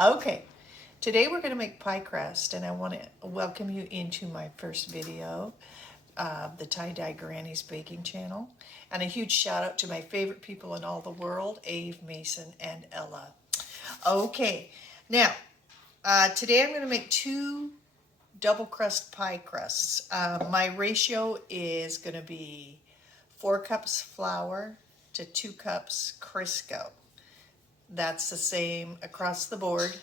Okay, today we're going to make pie crust, and I want to welcome you into my first video of the Tie-Dye Granny's Baking Channel. And a huge shout out to my favorite people in all the world, Ave, Mason, and Ella. Okay, now, today I'm going to make two double crust pie crusts. My ratio is going to be 4 cups flour to 2 cups Crisco. That's the same across the board.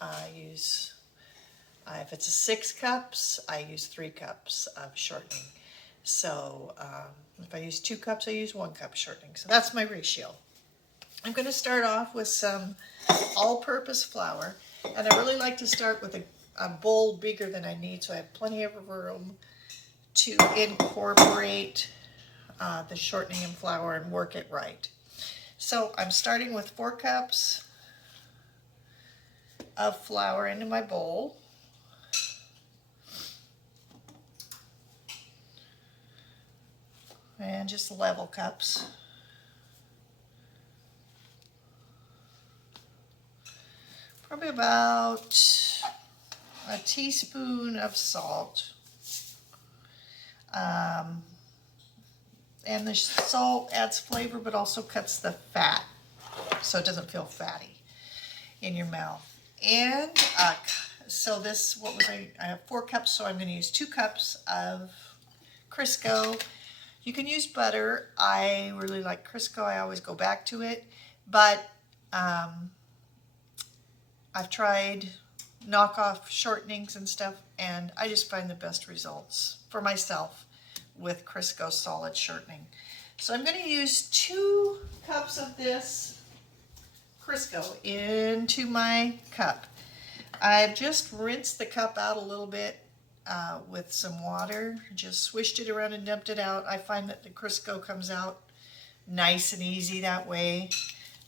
I use, if it's a 6 cups, I use 3 cups of shortening. So if I use 2 cups, I use 1 cup shortening. So that's my ratio. I'm going to start off with some all-purpose flour. And I really like to start with a bowl bigger than I need, so I have plenty of room to incorporate the shortening and flour and work it right. So I'm starting with 4 cups of flour into my bowl. And just level cups. Probably about a teaspoon of salt. And the salt adds flavor, but also cuts the fat, so it doesn't feel fatty in your mouth. And so this, what was I have 4 cups, so I'm going to use 2 cups of Crisco. You can use butter. I really like Crisco. I always go back to it, but I've tried knockoff shortenings and stuff, and I just find the best results for myself with Crisco solid shortening. So I'm going to use 2 cups of this Crisco into my cup. I've just rinsed the cup out a little bit with some water, just swished it around and dumped it out. I find that the Crisco comes out nice and easy that way,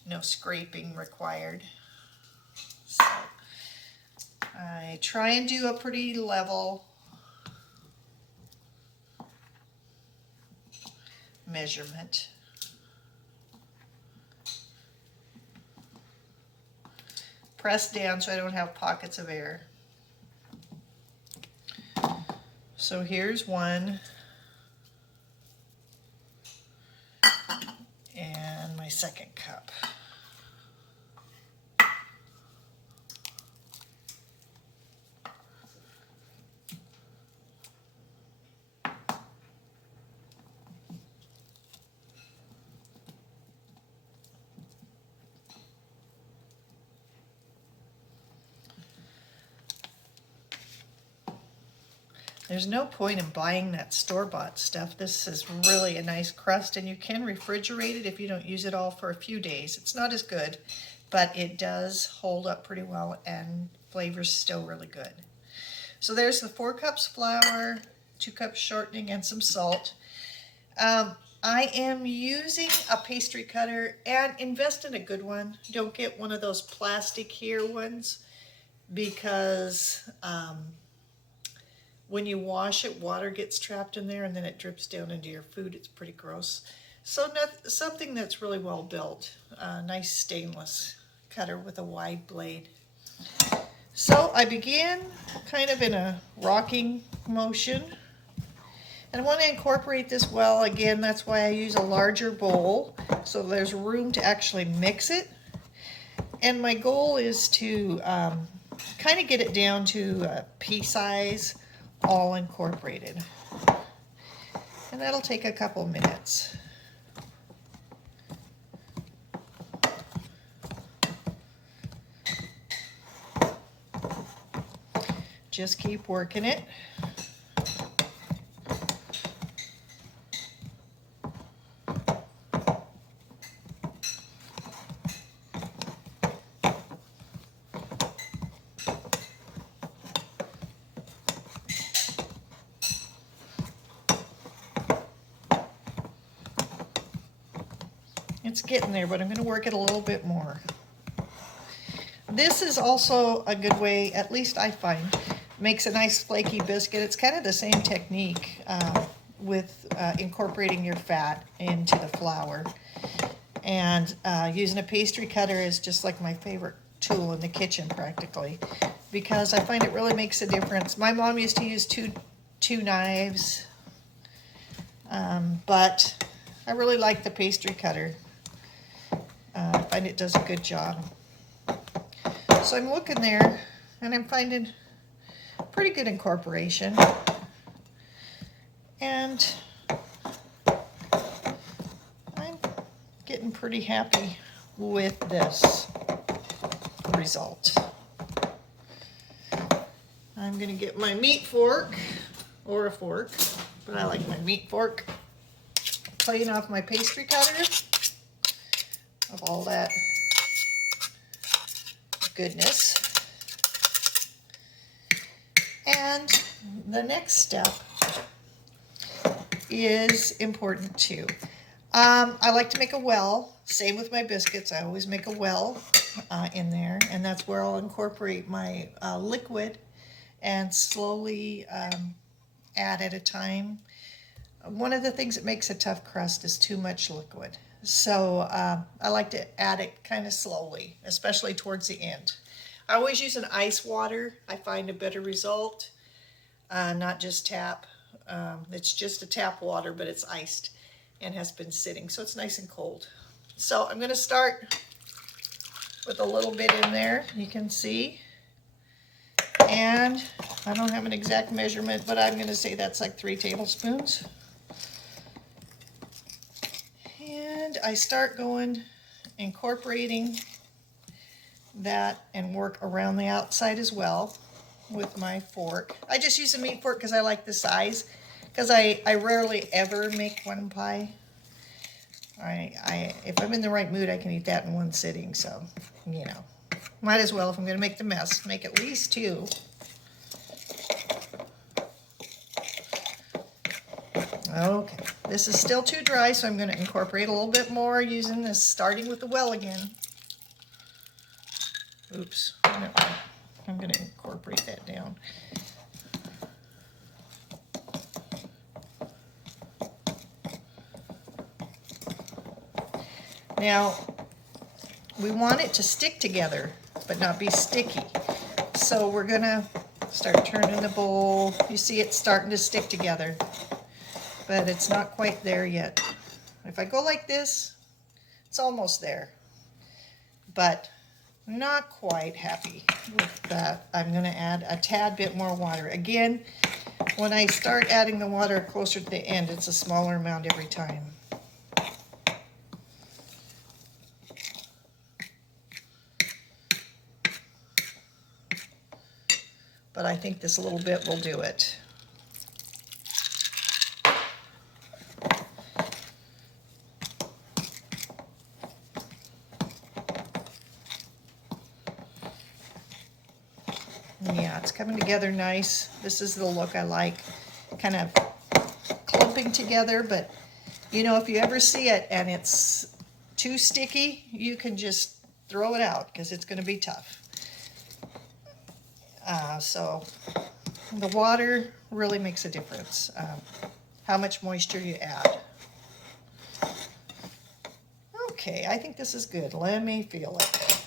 no scraping required. So I try and do a pretty level measurement. Press down so I don't have pockets of air. So here's 1. And my 2nd cup. There's no point in buying that store-bought stuff. This is really a nice crust, and you can refrigerate it if you don't use it all for a few days. It's not as good, but it does hold up pretty well, and flavor's still really good. So there's the 4 cups flour, 2 cups shortening, and some salt. I am using a pastry cutter, and invest in a good one. Don't get one of those plastic here ones, because when you wash it, water gets trapped in there and then it drips down into your food. It's pretty gross. So something that's really well built. Nice stainless cutter with a wide blade. So I begin kind of in a rocking motion. And I want to incorporate this well. Again, that's why I use a larger bowl, so there's room to actually mix it. And my goal is to kind of get it down to pea size, all incorporated. And that'll take a couple minutes. Just keep working it. It's getting there, but I'm going to work it a little bit more. This is also a good way, at least I find, makes a nice flaky biscuit. It's kind of the same technique with incorporating your fat into the flour. And using a pastry cutter is just like my favorite tool in the kitchen practically, because I find it really makes a difference. My mom used to use two knives, but I really like the pastry cutter. I find it does a good job. So I'm looking there and I'm finding pretty good incorporation. And I'm getting pretty happy with this result. I'm going to get my meat fork, or a fork, but I like my meat fork, clean off my pastry cutter of all that goodness. And the next step is important too. I like to make a well. Same with my biscuits. I always make a well in there, and that's where I'll incorporate my liquid and slowly add at a time. One of the things that makes a tough crust is too much liquid. So I like to add it kind of slowly, especially towards the end. I always use an ice water. I find a better result, not just tap. It's just a tap water, but it's iced and has been sitting, so it's nice and cold. So I'm going to start with a little bit in there, you can see. And I don't have an exact measurement, but I'm going to say that's like 3 tablespoons. And I start incorporating that and work around the outside as well with my fork. I just use a meat fork because I like the size, because I rarely ever make one pie. If I'm in the right mood, I can eat that in one sitting, so, you know, might as well, if I'm going to make the mess, make at least 2. Okay, this is still too dry, so I'm going to incorporate a little bit more using this, starting with the well again. Oops, I'm going to incorporate that down. Now, we want it to stick together, but not be sticky. So we're going to start turning the bowl. You see it's starting to stick together, but it's not quite there yet. If I go like this, it's almost there, but not quite happy with that. I'm going to add a tad bit more water. Again, when I start adding the water closer to the end, it's a smaller amount every time. But I think this little bit will do it. Yeah, it's coming together nice. This is the look I like. Kind of clumping together, but you know, if you ever see it and it's too sticky, you can just throw it out because it's going to be tough. So the water really makes a difference, how much moisture you add. Okay, I think this is good. Let me feel it.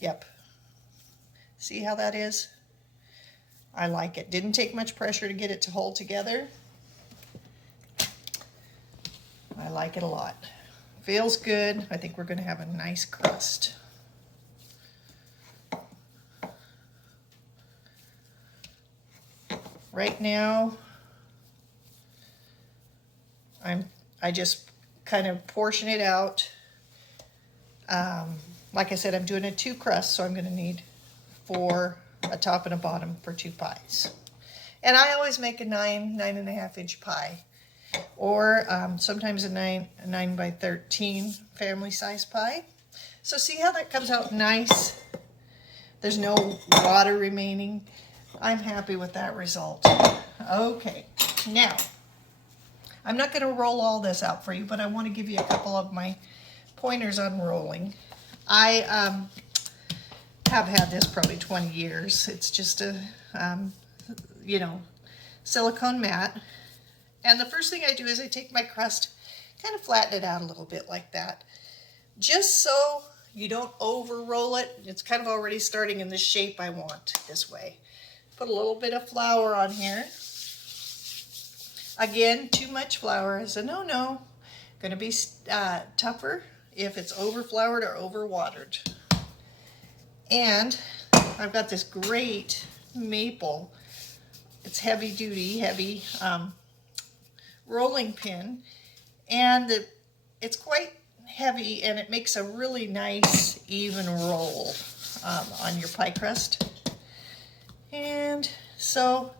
Yep. See how that is? I like it. Didn't take much pressure to get it to hold together. I like it a lot. Feels good. I think we're going to have a nice crust. Right now, I just kind of portion it out. Like I said, I'm doing a 2 crust, so I'm going to need 4, a top and a bottom for 2 pies. And I always make a 9.5 inch pie, or sometimes a 9 by 13 family size pie. So see how that comes out nice? There's no water remaining. I'm happy with that result. Okay, now, I'm not going to roll all this out for you, but I want to give you a couple of my pointers on rolling. I have had this probably 20 years. It's just a, you know, silicone mat. And the first thing I do is I take my crust, kind of flatten it out a little bit like that, just so You don't over roll it. It's kind of already starting in the shape I want this way. Put a little bit of flour on here. Again, too much flour is a no-no. Going to be tougher if it's over floured or over watered. And I've got this great maple. It's heavy duty, heavy rolling pin, and it's quite heavy, and it makes a really nice even roll on your pie crust. And so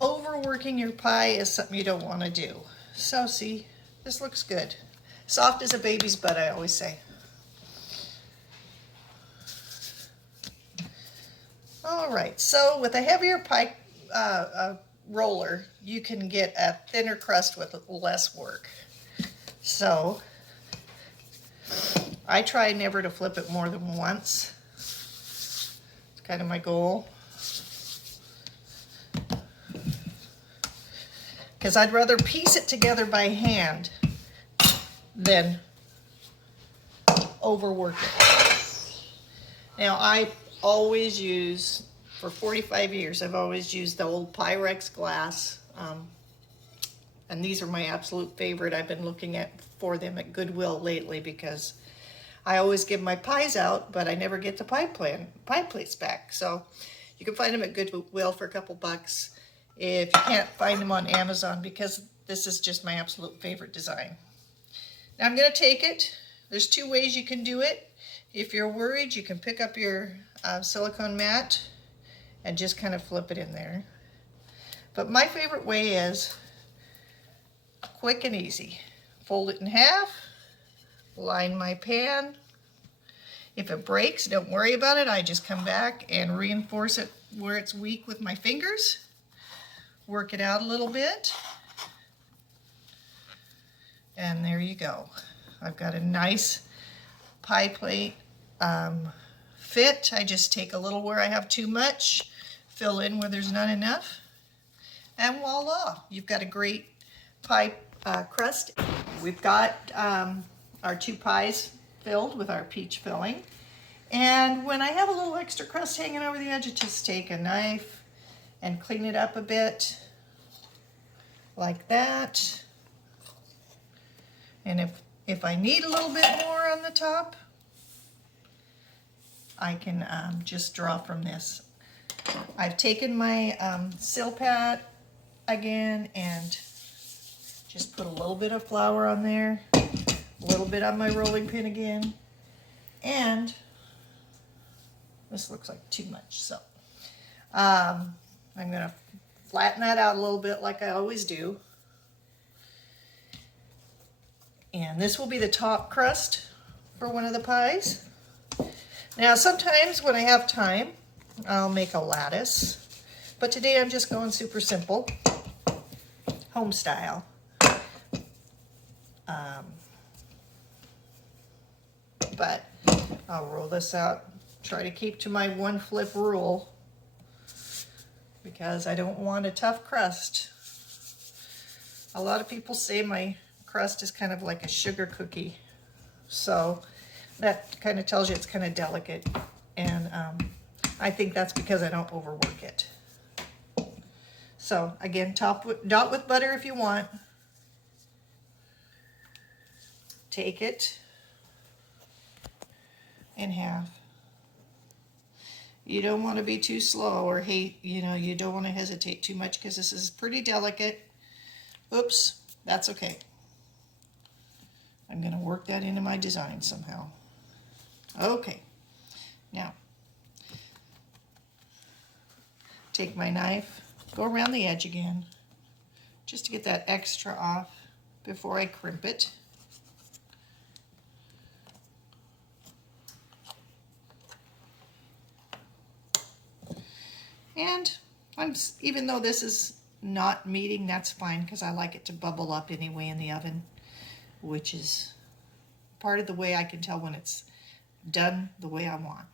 overworking your pie is something you don't want to do. So see, this looks good. Soft as a baby's butt, I always say. All right, so with a heavier pie roller, you can get a thinner crust with less work. So I try never to flip it more than once. It's kind of my goal. Because I'd rather piece it together by hand than overwork it. Now I always use, for 45 years, I've always used the old Pyrex glass. And these are my absolute favorite. I've been looking for them at Goodwill lately because I always give my pies out, but I never get the pie plates back. So you can find them at Goodwill for a couple bucks if you can't find them on Amazon, because this is just my absolute favorite design. Now I'm going to take it. There's two ways you can do it. If you're worried, you can pick up your silicone mat and just kind of flip it in there. But my favorite way is quick and easy. Fold it in half, line my pan. If it breaks, don't worry about it. I just come back and reinforce it where it's weak with my fingers. Work it out a little bit. And there you go. I've got a nice pie plate fit. I just take a little where I have too much, fill in where there's not enough, and voila, you've got a great pie crust. We've got our two pies filled with our peach filling, and when I have a little extra crust hanging over the edge, I just take a knife and clean it up a bit like that. And if I need a little bit more on the top, I can just draw from this. I've taken my Silpat again and just put a little bit of flour on there, a little bit on my rolling pin again, and this looks like too much, so I'm gonna flatten that out a little bit like I always do. And this will be the top crust for one of the pies. Now sometimes when I have time, I'll make a lattice, but today I'm just going super simple, home style. But I'll roll this out, try to keep to my one flip rule, because I don't want a tough crust. A lot of people say my crust is kind of like a sugar cookie, so that kind of tells you it's kind of delicate, and I think that's because I don't overwork it. So again, dot with butter if you want. Take it in half. You don't want to be too slow or you don't want to hesitate too much, because this is pretty delicate. Oops, that's okay. I'm going to work that into my design somehow. Okay, now take my knife, go around the edge again, just to get that extra off before I crimp it. And even though this is not meeting, that's fine, because I like it to bubble up anyway in the oven, which is part of the way I can tell when it's done the way I want.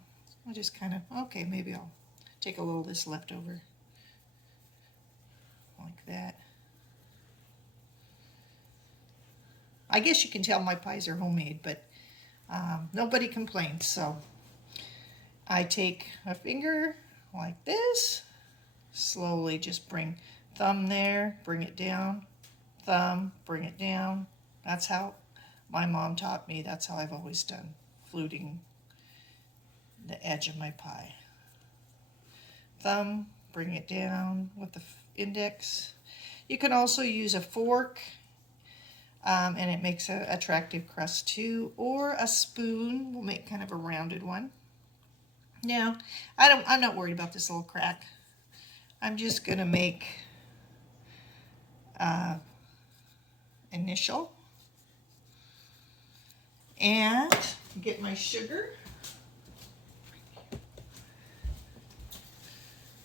I'll just kind of, okay, maybe I'll take a little of this leftover, like that. I guess you can tell my pies are homemade, but Nobody complains. So I take a finger like this, slowly just bring thumb there, bring it down, thumb, bring it down. That's how my mom taught me. That's how I've always done fluting the edge of my pie. Thumb, bring it down with the index. You can also use a fork, and it makes an attractive crust too, or a spoon will make kind of a rounded one. Now, I'm not worried about this little crack. I'm just gonna make initial and get my sugar.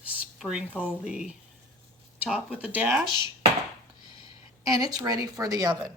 Sprinkle the top with a dash, and it's ready for the oven.